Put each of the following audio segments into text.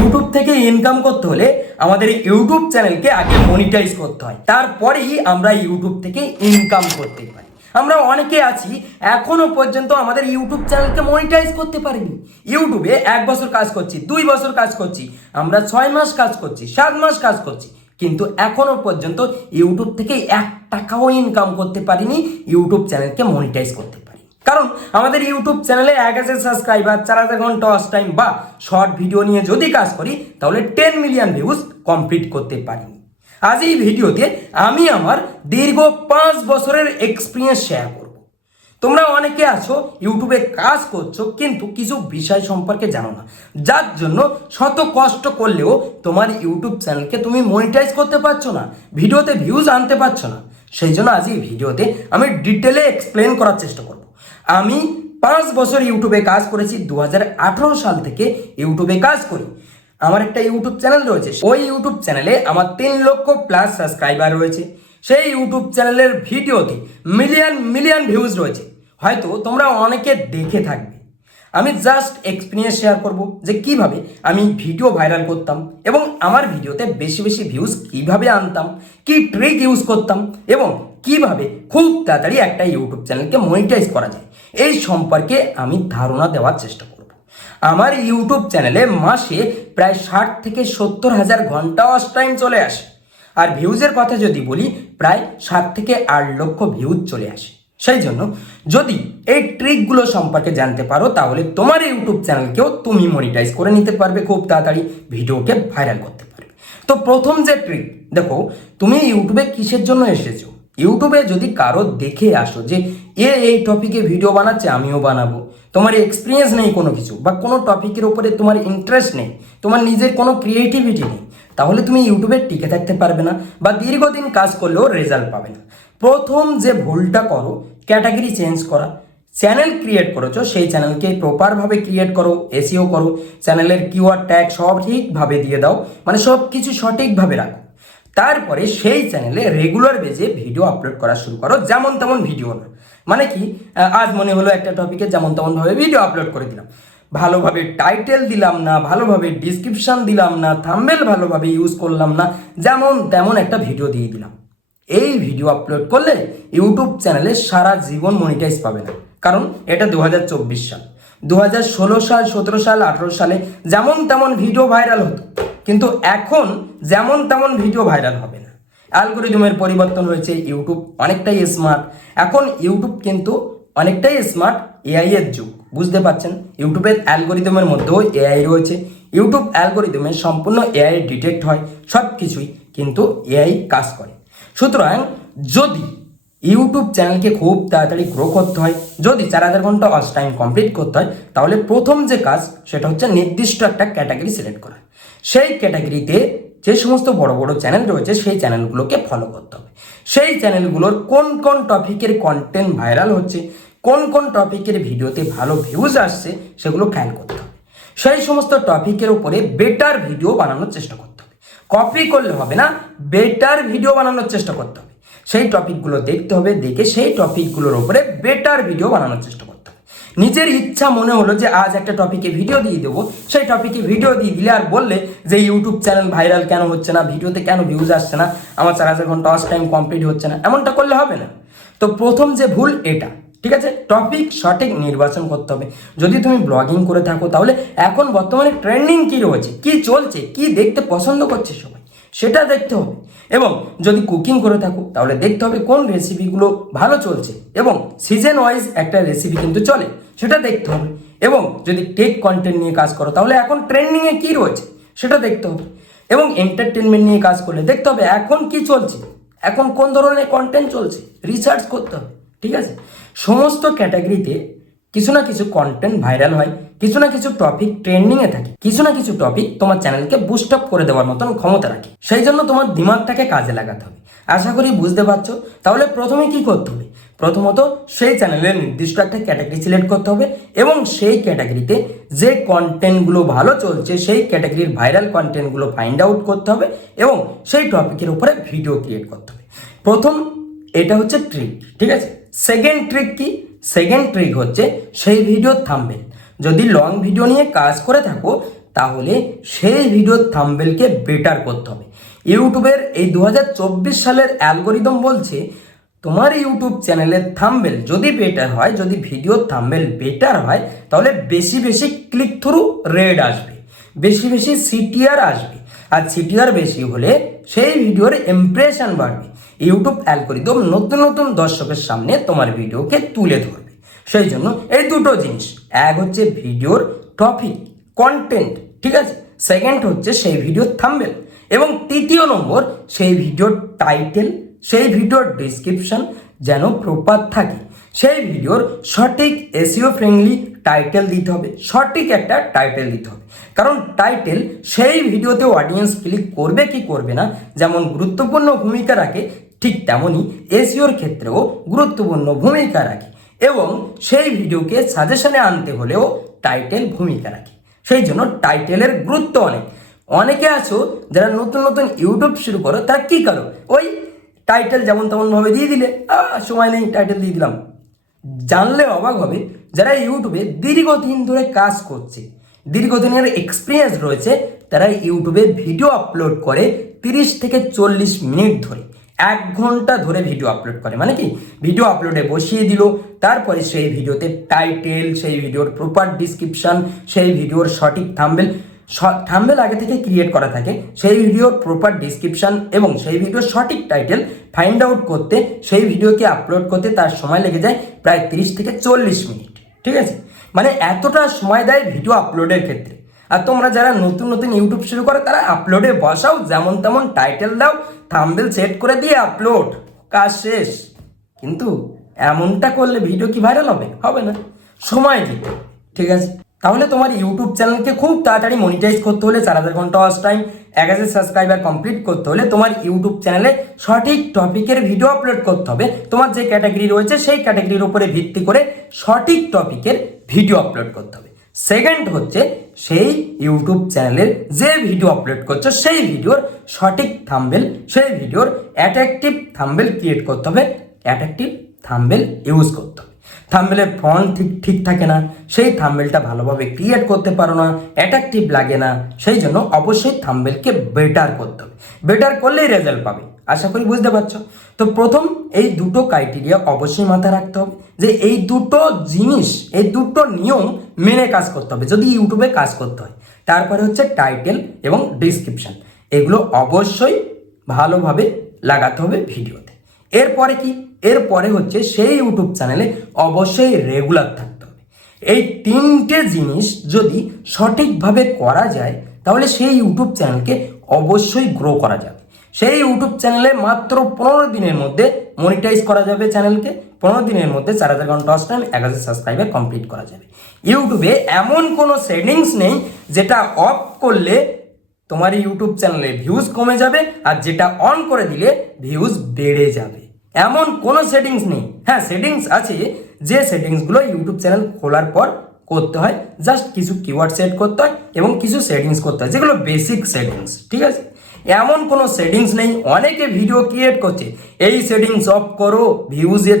YouTube থেকে income করতে হলে আমাদের ইউটিউব চ্যানেলকে আগে মনিটাইজ করতে হয়, তারপরেই আমরা ইউটিউব থেকে ইনকাম করতে পারি। আমরা অনেকে আছি এখনো পর্যন্ত আমাদের ইউটিউব চ্যানেলকে মনিটাইজ করতে পারিনি। ইউটিউবে 1 বছর কাজ করছি, 2 বছর কাজ করছি, আমরা 6 মাস কাজ করছি, 7 মাস কাজ করছি, কিন্তু এখনো পর্যন্ত ইউটিউব থেকে 1 টাকাও ইনকাম করতে পারিনি, ইউটিউব চ্যানেলকে মনিটাইজ করতে পারি। কারণ আমাদের ইউটিউব চ্যানেলে 1000 সাবস্ক্রাইবার, 4000 ঘন্টা ওয়াচ টাইম বা শর্ট ভিডিও নিয়ে যদি কাজ করি তাহলে 10 মিলিয়ন ভিউজ কমপ্লিট করতে পারিনি। আজ এই ভিডিওতে আমি আমার দীর্ঘ 5 বছরের এক্সপিরিয়েন্স শেয়ার করব। তোমরা অনেকে আছো ইউটিউবে কাজ করছো কিন্তু কিছু বিষয় সম্পর্কে জানো না, যার জন্য শত কষ্ট করলেও তোমার ইউটিউব চ্যানেলকে তুমি মনিটাইজ করতে পারছো না, ভিডিওতে ভিউজ আনতে পারছো না। সেই জন্য আজ এই ভিডিওতে আমি ডিটেলে এক্সপ্লেন করার চেষ্টা করব। আমি 5 বছর ইউটিউবে কাজ করেছি, 2018 সাল থেকে ইউটিউবে কাজ করি। আমার একটা ইউটিউব চ্যানেল রয়েছে, ওই ইউটিউব চ্যানেলে আমার 3 লক্ষ প্লাস সাবস্ক্রাইবার রয়েছে। সেই ইউটিউব চ্যানেলের ভিডিওতে মিলিয়ন মিলিয়ন ভিউজ রয়েছে, হয়তো তোমরা অনেকে দেখে থাকবে। আমি জাস্ট এক্সপিরিয়েন্স শেয়ার করব যে কিভাবে আমি ভিডিও ভাইরাল করতাম এবং আমার ভিডিওতে বেশি বেশি ভিউজ কিভাবে আনতাম, কি ট্রিক ইউজ করতাম এবং কিভাবে খুব তাড়াতাড়ি একটা ইউটিউব চ্যানেলকে মনিটাইজ করা যায়, এই সম্পর্কে আমি ধারণা দেওয়ার চেষ্টা করব। আমার ইউটিউব চ্যানেলে মাসে প্রায় 60 থেকে 70 হাজার ঘন্টা ওয়াচ টাইম চলে আসে, আর ভিউজের কথা যদি বলি প্রায় 7 থেকে 8 লক্ষ ভিউজ চলে আসে। সেই জন্য যদি এই ট্রিকগুলো সম্পর্কে জানতে পারো তাহলে তোমার ইউটিউব চ্যানেলকেও তুমি মনিটাইজ করে নিতে পারবে, খুব তাড়াতাড়ি ভিডিওকে ভাইরাল করতে পারবে। তো প্রথম যে ট্রিক, দেখো তুমি ইউটিউবে কিসের জন্য এসেছো। ইউটিউবে যদি কারো দেখে আসো যে এই টপিকে ভিডিও বানাচ্ছে, আমিও বানাবো, তোমার এক্সপিরিয়েন্স নেই কোনো কিছু বা কোনো টপিকের উপরে তোমার ইন্টারেস্ট নেই, তোমার নিজের কোনো ক্রিয়েটিভিটি নেই, তাহলে তুমি ইউটিউবে টিকে থাকতে পারবে না বা দীর্ঘদিন কাজ করলেও রেজাল্ট পাবে না। প্রথম যে ভুলটা করো, ক্যাটাগরি চেঞ্জ করা। চ্যানেল ক্রিয়েট করেছো, সেই চ্যানেলকে প্রপারভাবে ক্রিয়েট করো, এসইও করো, চ্যানেলের কিওয়ার্ড ট্যাগ সব ঠিকভাবে দিয়ে দাও, মানে সব কিছু সঠিকভাবে রাখো। তারপরে সেই চ্যানেলে রেগুলার বেজে ভিডিও আপলোড করা শুরু করো, যেমন তেমন ভিডিও না। মানে কি, আজ মনে হলো একটা টপিকে যেমন তেমনভাবে ভিডিও আপলোড করে দিলাম, ভালোভাবে টাইটেল দিলাম না, ভালোভাবে ডিসক্রিপশন দিলাম না, থাম্বনেল ভালোভাবে ইউজ করলাম না, যেমন তেমন একটা ভিডিও দিয়ে দিলাম। এই ভিডিও আপলোড করলে ইউটিউব চ্যানেলে সারা জীবন মনিটাইজ পাবে না। কারণ এটা 2024 সাল, 2016 সাল, 17 সাল, 18 সালে যেমন তেমন ভিডিও ভাইরাল হতো, কিন্তু এখন যেমন তেমন ভিডিও ভাইরাল হবে না। অ্যালগরিদমের পরিবর্তন হয়েছে, ইউটিউব অনেকটাই স্মার্ট। এখন ইউটিউব কিন্তু অনেকটাই স্মার্ট, এআই এর যুগ, বুঝতে পারছেন। ইউটিউবের অ্যালগরিদমের মধ্যেও এআই রয়েছে, ইউটিউব অ্যালগরিদমে সম্পূর্ণ এআই ডিটেক্ট হয়, সব কিছুই কিন্তু এআই কাজ করে। সুতরাং যদি ইউটিউব চ্যানেলকে খুব তাড়াতাড়ি গ্রো করতে হয়, যদি 4000 ঘন্টা ওয়াচ টাইম কমপ্লিট করতে হয়, তাহলে প্রথম যে কাজ সেটা হচ্ছে নির্দিষ্ট একটা ক্যাটাগরি সিলেক্ট করা। সেই ক্যাটাগরিতে যে সমস্ত বড় বড় চ্যানেল রয়েছে সেই চ্যানেলগুলোকে ফলো করতে হবে। সেই চ্যানেলগুলোর কোন কোন টপিকের কন্টেন্ট ভাইরাল হচ্ছে, কোন কোন টপিকের ভিডিওতে ভালো ভিউজ আসছে, সেগুলো খেয়াল করতে হবে। সেই সমস্ত টপিকের উপরে বেটার ভিডিও বানানোর চেষ্টা করতে হবে। কপি করলে হবে না, বেটার ভিডিও বানানোর চেষ্টা করতে হবে। সেই টপিকগুলো দেখতে হবে, দেখে সেই টপিকগুলোর উপরে বেটার ভিডিও বানানোর চেষ্টা করতে হবে। নিজের ইচ্ছা মনে হলো যে আজ একটা টপিকে ভিডিও দিয়ে দেবো, সেই টপিকে ভিডিও দিয়ে দিলে আর বললে যে ইউটিউব চ্যানেল ভাইরাল কেন হচ্ছে না, ভিডিওতে কেন ভিউজ আসছে না, আমার 4000 ঘন্টা ওয়াচ টাইম কমপ্লিট হচ্ছে না, এমনটা করলে হবে না। তো প্রথম যে ভুল এটা, ঠিক আছে, টপিক সঠিক নির্বাচন করতে হবে। যদি তুমি ব্লগিং করে থাকো তাহলে এখন বর্তমানে ট্রেন্ডিং কি রয়েছে, কি চলছে, কি দেখতে পছন্দ করছে সবাই, সেটা দেখতে হবে। এবং যদি কুকিং করে থাকো তাহলে দেখতে হবে কোন রেসিপিগুলো ভালো চলছে এবং সিজন ওয়াইজ একটা রেসিপি কিন্তু চলে, সেটা দেখতে হবে। এবং যদি টেক কন্টেন্ট নিয়ে কাজ করো তাহলে এখন ট্রেন্ডিংয়ে কি রয়েছে সেটা দেখতে হবে। এবং এন্টারটেনমেন্ট নিয়ে কাজ করলে দেখতে হবে এখন কি চলছে, এখন কোন ধরনের কন্টেন্ট চলছে, রিসার্চ করতে হবে, ঠিক আছে। সমস্ত ক্যাটাগরিতে কিছু না কিছু কন্টেন্ট ভাইরাল হয়, কিছু না কিছু টপিক ট্রেন্ডিংয়ে থাকে, কিছু না কিছু টপিক তোমার চ্যানেলকে বুস্ট আপ করে দেওয়ার মতন ক্ষমতা রাখে। সেই জন্য তোমার দিমাগটাকে কাজে লাগাতে হবে। আশা করি বুঝতে পারছো। তাহলে প্রথমে কি করতে হবে, প্রথমত সেই চ্যানেলের নির্দিষ্ট একটা ক্যাটাগরি সিলেক্ট করতে হবে এবং সেই ক্যাটাগরিতে যে কন্টেন্টগুলো ভালো চলছে সেই ক্যাটাগরির ভাইরাল কন্টেন্টগুলো ফাইন্ড আউট করতে হবে এবং সেই টপিকের উপরে ভিডিও ক্রিয়েট করতে হবে। প্রথম এটা হচ্ছে ট্রিক, ঠিক আছে। সেকেন্ড ট্রিক কি, সেকেন্ড ট্রিক হচ্ছে সেই ভিডিওর থাম্বনেল। যদি লং ভিডিও নিয়ে কাজ করে থাকো তাহলে সেই ভিডিওর থাম্বনেলকে বেটার করতে হবে। ইউটিউবের এই 2024 সালের অ্যালগোরিদম বলছে তোমার ইউটিউব চ্যানেলের থাম্বনেল যদি বেটার হয়, যদি ভিডিওর থাম্বনেল বেটার হয়, তাহলে বেশি বেশি ক্লিক থ্রু রেট আসবে, বেশি বেশি সিটিআর আসবে, আর সিটিআর বেশি হলে সেই ভিডিওর ইমপ্রেশন বাড়বে। ইউটিউব অ্যালগোরিদম নতুন নতুন দর্শকের সামনে তোমার ভিডিওকে তুলে ধরবে। সেই জন্য এই দুটো জিনিস, এক হচ্ছে ভিডিওর টপিক কন্টেন্ট, ঠিক আছে, সেকেন্ড হচ্ছে সেই ভিডিওর থাম্বনেল, এবং তৃতীয় নম্বর সেই ভিডিওর টাইটেল, সেই ভিডিওর ডিসক্রিপশন যেন প্রপার থাকে। সেই ভিডিওর সঠিক এসইও ফ্রেন্ডলি টাইটেল দিতে হবে, সঠিক একটা টাইটেল দিতে হবে। কারণ টাইটেল সেই ভিডিওতে অডিয়েন্স ক্লিক করবে কি করবে না যেমন গুরুত্বপূর্ণ ভূমিকা রাখে, ঠিক তেমনই এসইওর ক্ষেত্রেও গুরুত্বপূর্ণ ভূমিকা রাখে, এবং সেই ভিডিওকে সাজেশনে আনতে হলেও টাইটেল ভূমিকা রাখে। সেই জন্য টাইটেলের গুরুত্ব অনেক। অনেকে আছো যারা নতুন নতুন ইউটিউব শুরু করো, তারা কি করো, ওই টাইটেল যেমন তেমনভাবে দিয়ে দিলে, সময় নেই টাইটেল দিয়ে দিলাম। জানলে অবাক হবে, যারা ইউটিউবে দীর্ঘদিন ধরে কাজ করছে, দীর্ঘদিনের এক্সপিরিয়েন্স রয়েছে, তারা ইউটিউবে ভিডিও আপলোড করে 30 থেকে 40 মিনিট ধরে, 1 ঘন্টা ধরে ভিডিও আপলোড করে। মানে কি, ভিডিও আপলোডে বসিয়ে দিল, তারপরে সেই ভিডিওতে টাইটেল, সেই ভিডিওর প্রপার ডিসক্রিপশন, সেই ভিডিওর সঠিক থাম্বনেল আগে থেকে ক্রিয়েট করা থাকে, সেই ভিডিওর প্রপার ডিসক্রিপশন এবং সেই ভিডিওর সঠিক টাইটেল ফাইন্ড আউট করতে, সেই ভিডিওকে আপলোড করতে তার সময় লেগে যায় প্রায় 30 থেকে 40 মিনিট, ঠিক আছে। মানে এতটা সময় দেয় ভিডিও আপলোডের ক্ষেত্রে। আর তোমরা যারা নতুন নতুন ইউটিউব শুরু করো, তারা আপলোডে বসাও, যেমন তেমন টাইটেল দাও, থাম্বনেল সেট করে দিয়ে আপলোড, কাজ শেষ। কিন্তু এমনটা করলে ভিডিও কি ভাইরাল হবে? হবে না, সময় দিতে, ঠিক আছে। তাহলে তোমার ইউটিউব চ্যানেলকে খুব তাড়াতাড়ি মনিটাইজ করতে হলে, 4000 ঘন্টা ওয়াচ টাইম, 1000 সাবস্ক্রাইবার কমপ্লিট করতে হলে তোমার ইউটিউব চ্যানেলে সঠিক টপিকের ভিডিও আপলোড করতে হবে। তোমার যে ক্যাটাগরি রয়েছে সেই ক্যাটাগরির উপরে ভিত্তি করে সঠিক টপিকের ভিডিও আপলোড করতে হবে। সেকেন্ড হচ্ছে সেই ইউটিউব চ্যানেলের যে ভিডিও আপলোড করছো সেই ভিডিওর সঠিক থাম্বনেল, সেই ভিডিওর অ্যাট্রাকটিভ থাম্বনেল ক্রিয়েট করতে হবে, অ্যাট্রাকটিভ থাম্বনেল ইউজ করতে হবে। থাম্বনেলের ফন্ট ঠিক থাকে না, সেই থাম্বনেলটা ভালোভাবে ক্রিয়েট করতে পারো না, অ্যাট্রাকটিভ লাগে না, সেই জন্য অবশ্যই থাম্বনেলকে বেটার করতে হবে। বেটার করলেই রেজাল্ট পাবে, আশা করি বুঝতে পারছো। তো প্রথম এই দুটো ক্রাইটেরিয়া অবশ্যই মাথায় রাখতে হবে, যে এই দুটো জিনিস, এই দুটো নিয়ম মেনে কাজ করতে হবে যদি ইউটিউবে কাজ করতে হয়। তারপরে হচ্ছে টাইটেল এবং ডিসক্রিপশন, এগুলো অবশ্যই ভালোভাবে লাগাতে হবে ভিডিওতে। এরপরে কি, এরপরে হচ্ছে সেই ইউটিউব চ্যানেলে অবশ্যই রেগুলার থাকতে হবে। এই তিনটে জিনিস যদি সঠিকভাবে করা যায়, তাহলে সেই ইউটিউব চ্যানেলকে অবশ্যই গ্রো করা যাবে। সেই ইউটিউব চ্যানেলে মাত্র 15 দিনের মধ্যে মনিটাইজ করা যাবে চ্যানেলকে, 15 দিনের মধ্যে 4000 ঘন্টা ওয়াচ টাইম, 1000 সাবস্ক্রাইবার কমপ্লিট করা যাবে। ইউটিউবে এমন কোনো সেটিংস নেই যেটা অফ করলে তোমার ইউটিউব চ্যানেলে ভিউজ কমে যাবে, আর যেটা অন করে দিলে ভিউজ বেড়ে যাবে, এমন কোনো সেটিংস নেই। হ্যাঁ, সেটিংস আছে, যে সেটিংসগুলো ইউটিউব চ্যানেল খোলার পর করতে হয়, জাস্ট কিছু কিওয়ার্ড সেট করতে হয় এবং কিছু সেটিংস করতে হয়, যেগুলো বেসিক সেটিংস, ঠিক আছে। এমন কোনো সেটিংস নেই। অনেকে ভিডিও ক্রিয়েট করছে, এই সেটিংস অফ করো, ভিউজের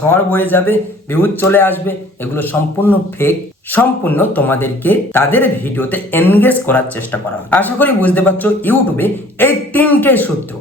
ঝড় বয়ে যাবে, ভিউজ চলে আসবে, এগুলো সম্পূর্ণ ফেক, সম্পূর্ণ তোমাদেরকে তাদের ভিডিওতে এনগেজ করার চেষ্টা করা হয়। আশা করি বুঝতে পারছো ইউটিউবে এই তিনটে সূত্র,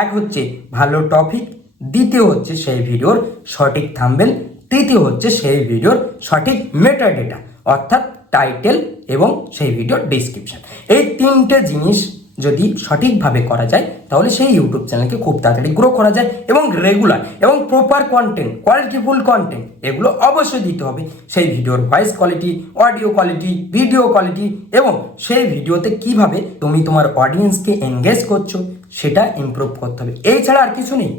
এক হচ্ছে ভালো টপিক, দ্বিতীয় হচ্ছে সেই ভিডিওর সঠিক থাম্বনেল, তৃতীয় হচ্ছে সেই ভিডিওর সঠিক মেটা ডেটা অর্থাৎ টাইটেল এবং সেই ভিডিওর ডিসক্রিপশন। এই তিনটে জিনিস যদি সঠিকভাবে করা যায়, তাহলে সেই ইউটিউব চ্যানেলকে খুব তাড়াতাড়ি গ্রো করা যায়। এবং রেগুলার এবং প্রপার কন্টেন্ট, কোয়ালিটিফুল কন্টেন্ট, এগুলো অবশ্যই দিতে হবে। সেই ভিডিওর voice quality, audio quality, video quality, এবং সেই ভিডিওতে কিভাবে তুমি তোমার অডিয়েন্সকে এনগেজ করছো সেটা ইমপ্রুভ করতে হবে। এই ছাড়া আর কিছু নেই।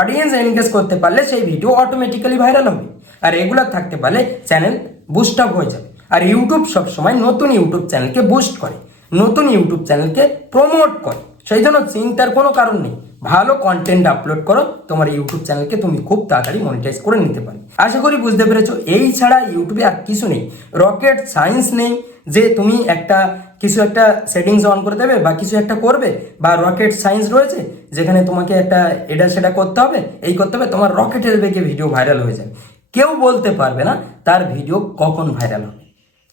অডিয়েন্স এনগেজ করতে পারলে সেই ভিডিও অটোমেটিক্যালি ভাইরাল হবে, আর রেগুলার থাকতে পারলে চ্যানেল বুস্ট আপ হয়ে যাবে। আর ইউটিউব সবসময় নতুন ইউটিউব চ্যানেলকে বুস্ট করে, নতুন ইউটিউব চ্যানেলকে প্রমোট করে। সেই জন্য চিন্তার কোনো কারণ নেই, ভালো কন্টেন্ট আপলোড করো, তোমার ইউটিউব চ্যানেলকে তুমি খুব তাড়াতাড়ি মনিটাইজ করে নিতে পারবে। আশা করি বুঝতে পেরেছো। এই ছাড়া ইউটিউবে আর কিছু নেই, রকেট সায়েন্স নেই যে তুমি কিছু একটা সেটিংস অন করে দেবে বা কিছু একটা করবে, বা রকেট সায়েন্স রয়েছে যেখানে তোমাকে একটা এটা সেটা করতে হবে, এই করতে হবে, তোমার রকেটের বেগে ভিডিও ভাইরাল হয়ে যাবে। কেউ বলতে পারবে না তার ভিডিও কখন ভাইরাল হবে।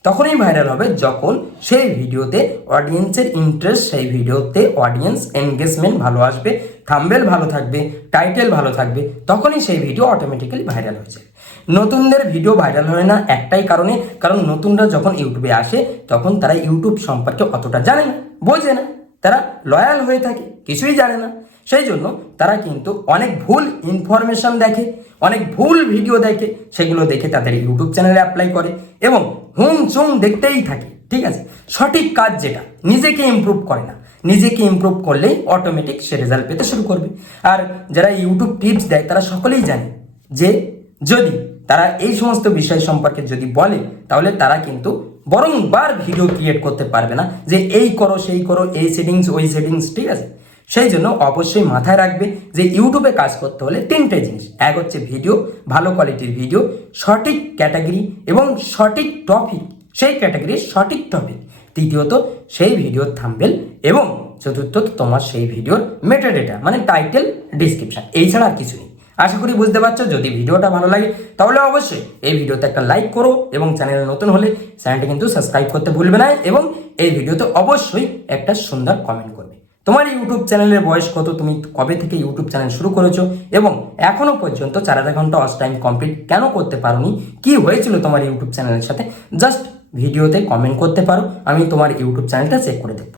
তখনই ভাইরাল হবে যখন সেই ভিডিওতে অডিয়েন্সের ইন্টারেস্ট, সেই ভিডিওতে অডিয়েন্স এনগেজমেন্ট ভালো আসবে, থাম্বনেল ভালো থাকবে, টাইটেল ভালো থাকবে, তখনই সেই ভিডিও অটোমেটিক্যালি ভাইরাল হয়ে যাবে। নতুনদের ভিডিও ভাইরাল হয় না একটাই কারণে, কারণ নতুনরা যখন ইউটিউবে আসে তখন তারা ইউটিউব সম্পর্কে অতটা জানে না, বোঝে না, তারা লয়াল হয়ে থাকে, কিছুই জানে না। সেই জন্য তারা কিন্তু অনেক ভুল ইনফরমেশন দেখে, অনেক ভুল ভিডিও দেখে, সেগুলো দেখে তাদের ইউটিউব চ্যানেলে অ্যাপ্লাই করে এবং চুং দেখতেই থাকে। ঠিক আছে, সঠিক কাজ যেটা নিজেকে ইমপ্রুভ করে না, নিজেকে ইমপ্রুভ করলেই অটোমেটিক সে রেজাল্ট পেতে শুরু করবে। আর যারা ইউটিউব টিপস দেয় তারা সকলেই জানে যে যদি তারা এই সমস্ত বিষয় সম্পর্কে যদি বলে তাহলে তারা কিন্তু বরংবার ভিডিও ক্রিয়েট করতে পারবে না যে এই করো সেই করো, এই সেটিংস ওই সেটিংস। ঠিক আছে, সেই জন্য অবশ্যই মাথায় রাখবে যে ইউটিউবে কাজ করতে হলে তিনটে জিনিস। এক হচ্ছে ভিডিও, ভালো কোয়ালিটির ভিডিও, সঠিক ক্যাটাগরি এবং সঠিক টপিক, সেই ক্যাটাগরির সঠিক টপিক। তৃতীয়ত সেই ভিডিওর থাম্বনেল এবং চতুর্থত তোমার সেই ভিডিওর মেটাডেটা মানে টাইটেল, ডিসক্রিপশন। এই ছাড়া আর কিছু নেই। আশা করি বুঝতে পারছো। যদি ভিডিওটা ভালো লাগে তাহলে অবশ্যই এই ভিডিওতে একটা লাইক করো এবং চ্যানেলে নতুন হলে চ্যানেলটি কিন্তু সাবস্ক্রাইব করতে ভুলবে না এবং এই ভিডিওতে অবশ্যই একটা সুন্দর কমেন্ট করবে। তোমার ইউটিউব চ্যানেলের বয়স কত, তুমি কবে থেকে ইউটিউব চ্যানেল শুরু করেছো এবং এখনো পর্যন্ত 4.5 ঘন্টা ওয়াচ টাইম কমপ্লিট কেন করতে পারোনি, কি হয়েছিল তোমার ইউটিউব চ্যানেলের সাথে, জাস্ট ভিডিওতে কমেন্ট করতে পারো। আমি তোমার ইউটিউব চ্যানেলটা চেক করে দেবো।